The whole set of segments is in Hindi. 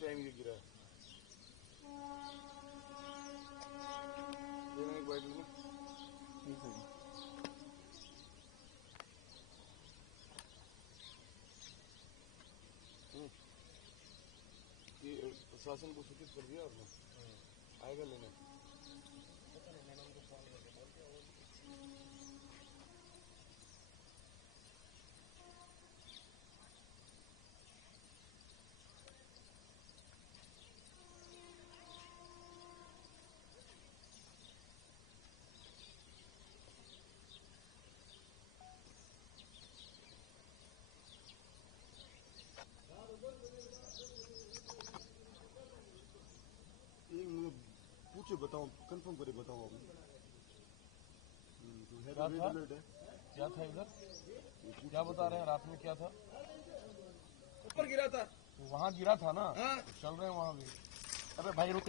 टाइम ये गिरा एक बाइट में ये प्रशासन को सूचित कर दिया आपने? आएगा लेने? पूछो, बताओ, कंफर्म करे, बताओ आप। क्या था इधर? क्या बता रहे हैं? रात में क्या था? ऊपर गिरा था। वहाँ गिरा था ना? हाँ। चल रहे हैं वहाँ भी। अबे भाई रुक।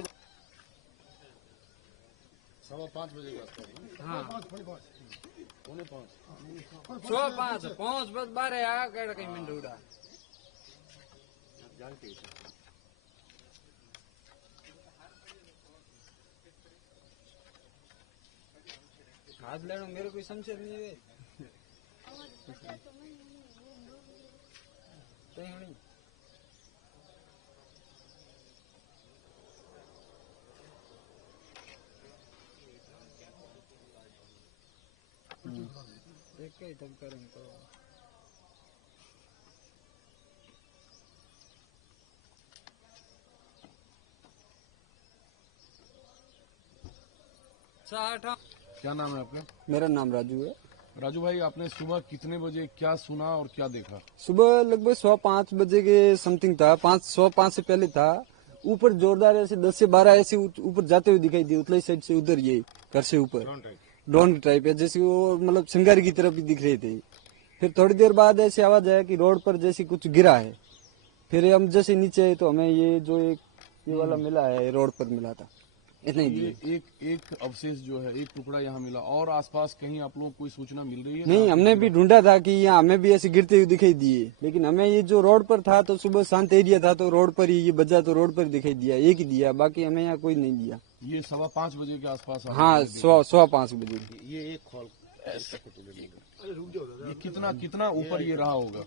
5:15 बजे का। हाँ 5:05 आ गए कहीं मिनट उड़ा जानते हाथ लेना मेरे कोई समझ नहीं है नहीं एक ही तब करें तो क्या नाम है आपका? मेरा नाम राजू है। राजू भाई, आपने सुबह कितने बजे क्या सुना और क्या देखा? सुबह लगभग 5:15 बजे के समथिंग था। 5:05 से पहले था। ऊपर जोरदार ऐसे 10 से 12 ऐसे ऊपर जाते हुए दिखाई दिए, उतलाई साइड से उधर, ये घर से ऊपर ड्रोन की टाइप है, जैसे वो मतलब सिंगारी की तरफ ही दिख रहे थे। फिर थोड़ी देर बाद ऐसी आवाज आया कि रोड पर जैसे कुछ गिरा है। फिर हम जैसे नीचे आए तो हमें ये जो एक ये वाला मिला है, रोड पर मिला था। इतना ही ये एक अवशेष जो है, एक टुकड़ा यहाँ मिला, और आसपास कहीं आप लोगों को कोई सूचना मिल रही है? नहीं, हमने भी ढूंढा था कि यहाँ हमें भी ऐसे गिरते हुए दिखाई दिए, लेकिन हमें ये जो रोड पर था तो सुबह शांत एरिया था तो रोड पर ही ये बजा, तो रोड पर दिखाई दिया, एक ही दिया, बाकी हमें यहाँ कोई नहीं दिया। ये 5:15 बजे के आसपास? हाँ 5:15 बजे। ये एक खोल ये कितना ऊपर ये रहा होगा?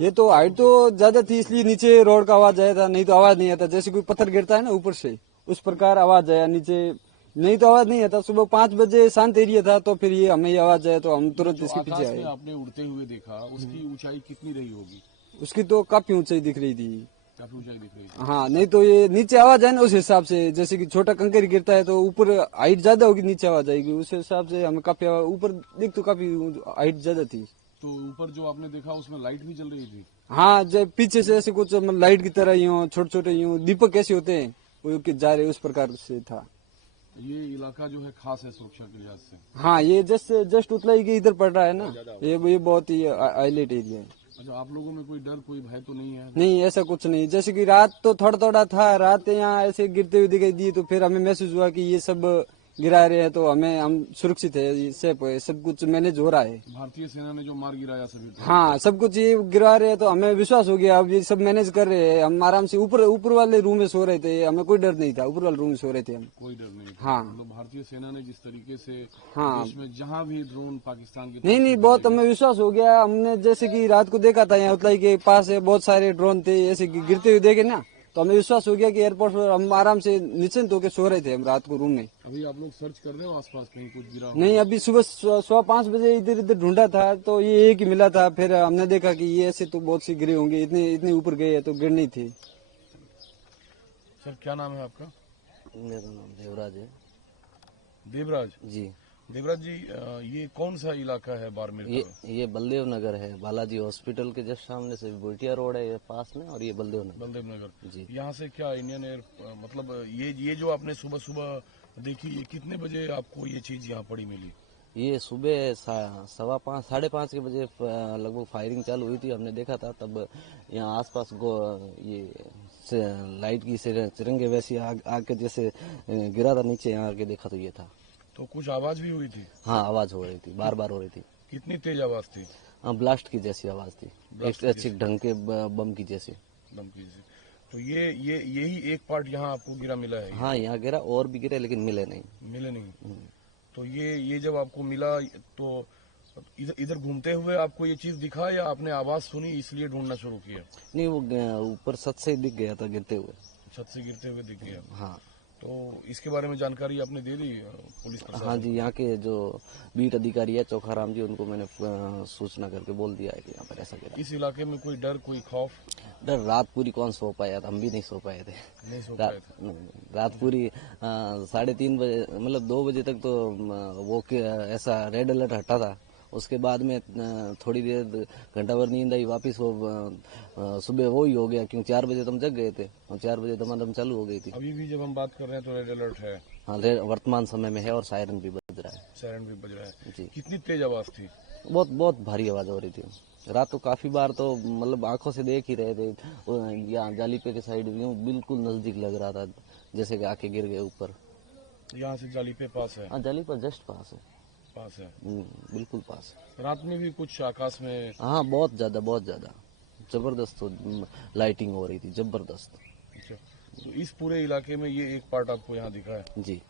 ये तो हाइट तो ज्यादा थी, इसलिए नीचे रोड का आवाज आया था, नहीं तो आवाज नहीं आता। जैसे कोई पत्थर गिरता है ना ऊपर से, उस प्रकार आवाज आया नीचे, नहीं तो आवाज नहीं आता। सुबह 5 बजे शांत एरिया था तो फिर ये हमें ये आवाज आया तो हम तुरंत इसके पीछे आए। आपने उड़ते हुए देखा, उसकी ऊंचाई कितनी रही होगी? उसकी तो काफी ऊंचाई दिख रही थी। काफी ऊंचाई दिख रही थी। हाँ, नहीं तो ये नीचे आवाज है ना, उस हिसाब से जैसे कि छोटा कंकर गिरता है तो ऊपर हाइट ज्यादा होगी, नीचे आवाज आएगी, उस हिसाब से हमें काफी ऊपर दिख तो काफी हाइट ज्यादा थी। तो ऊपर जो आपने देखा उसमें लाइट भी जल रही थी? हाँ, जब पीछे से ऐसे कुछ लाइट की तरह यूं छोटे छोटे यूं दीपक कैसे होते हैं वो जा रहे, उस प्रकार से था। ये इलाका जो है खास है सुरक्षा के लिहाज से? हाँ, ये जस्ट उतलाई के इधर पड़ रहा है ना, ये बहुत ही हाईलाइट एरिया है। अच्छा, आप लोगों में कोई डर, कोई भय तो नहीं है? नहीं, ऐसा कुछ नहीं। जैसे कि रात तो थोड़ा थोड़ा था, रात यहाँ ऐसे गिरते हुए दिखाई दिए तो फिर हमें महसूस हुआ कि ये सब गिरा रहे हैं तो हम सुरक्षित है, सेफ है, सब कुछ मैनेज हो रहा है। भारतीय सेना ने जो मार गिराया सभी? हाँ, सब कुछ ये गिरा रहे हैं तो हमें विश्वास हो गया, अब ये सब मैनेज कर रहे हैं। हम आराम से ऊपर वाले रूम में सो रहे थे, हमें कोई डर नहीं था, ऊपर वाले रूम में सो रहे थे हम। कोई डर नहीं था? हाँ, मतलब भारतीय सेना ने जिस तरीके से हाँ, देश में जहाँ भी ड्रोन पाकिस्तान के नहीं, बहुत हमें विश्वास हो गया। हमने जैसे कि रात को देखा था, यहाँ उतलाई के पास बहुत सारे ड्रोन थे, ऐसे गिरते हुए देखे ना, तो हमें विश्वास हो गया कि एयरपोर्ट पर हम आराम से निश्चिंत होकर सो रहे थे हम रात को रूम में। अभी आप लोग सर्च कर रहे हो आसपास कहीं कुछ गिरा हो? नहीं, अभी सुबह 5:15 बजे इधर इधर ढूंढा था तो ये एक ही मिला था। फिर हमने देखा कि ये ऐसे तो बहुत सी गिरे होंगे, इतने ऊपर गए तो गिर नहीं थे। सर, क्या नाम है आपका? मेरा नाम देवराज है। देवराज जी। देवराज जी, ये कौन सा इलाका है बाड़मेर का? ये बलदेव नगर है, बालाजी हॉस्पिटल के जस्ट सामने से बोटिया रोड है ये पास में, और ये बलदेव नगर जी। यहाँ से क्या इंडियन एयर, मतलब ये जो आपने सुबह सुबह देखी, ये कितने बजे आपको ये चीज यहाँ पड़ी मिली? ये सुबह 5:15 5:30 के बजे लगभग फायरिंग चालू हुई थी, हमने देखा था। तब यहाँ आसपास ये लाइट की तिरंगे वैसी आग के जैसे गिरा था नीचे, यहाँ आके देखा तो ये था। तो कुछ आवाज भी हुई थी? हाँ, आवाज हो रही थी, बार बार हो रही थी। कितनी तेज आवाज थी? हाँ, ब्लास्ट की जैसी आवाज थी, एक अच्छी ढंग के बम की जैसी। तो यही एक पार्ट यहाँ आपको गिरा मिला है? हाँ, यहाँ गिरा और भी गिरे लेकिन मिले नहीं। मिले नहीं। तो ये जब आपको मिला तो इधर घूमते हुए आपको ये चीज दिखा या आपने आवाज सुनी इसलिए ढूंढना शुरू किया? नहीं, वो ऊपर छत से दिख गया था गिरते हुए। छत से गिरते हुए दिख गया। हाँ। तो इसके बारे में जानकारी आपने दे दी पुलिस प्रशासन? हाँ जी, यहाँ के जो बीट अधिकारी है चोखाराम जी, उनको मैंने सूचना करके बोल दिया है कि यहाँ पर ऐसा गिरा। इस इलाके में कोई डर, कोई खौफ? डर रात पूरी कौन सो पाया था, हम भी नहीं सो पाए थे। नहीं सो पाए थे? रात पूरी 3:30 बजे मतलब 2 बजे तक तो वो ऐसा रेड अलर्ट हटा था। उसके बाद में थोड़ी देर घंटा भर नींद आई, वापिस वो सुबह वो ही हो गया, क्योंकि 4 बजे तो हम जग गए थे और 4 बजे दमादम चालू हो गई थी। अभी भी जब हम बात कर रहे हैं तो रेड अलर्ट है? हाँ, वर्तमान समय में है और सायरन भी बज रहा है। सायरन भी बज रहा है जी। कितनी तेज आवाज थी? बहुत बहुत भारी आवाज हो रही थी रात तो। काफी बार तो मतलब आंखों से देख ही रहे थे, यहाँ जालीपे के साइड यूं बिल्कुल नजदीक लग रहा था, जैसे कि आके गिर गए ऊपर। यहाँ से जालीपे पास है? हाँ, जालीपा जस्ट पास है। पास है? बिल्कुल पास है। रात में भी कुछ आकाश में? हाँ, बहुत ज्यादा जबरदस्त तो लाइटिंग हो रही थी, जबरदस्त। अच्छा, तो इस पूरे इलाके में ये एक पार्ट आपको यहाँ दिखा है? जी।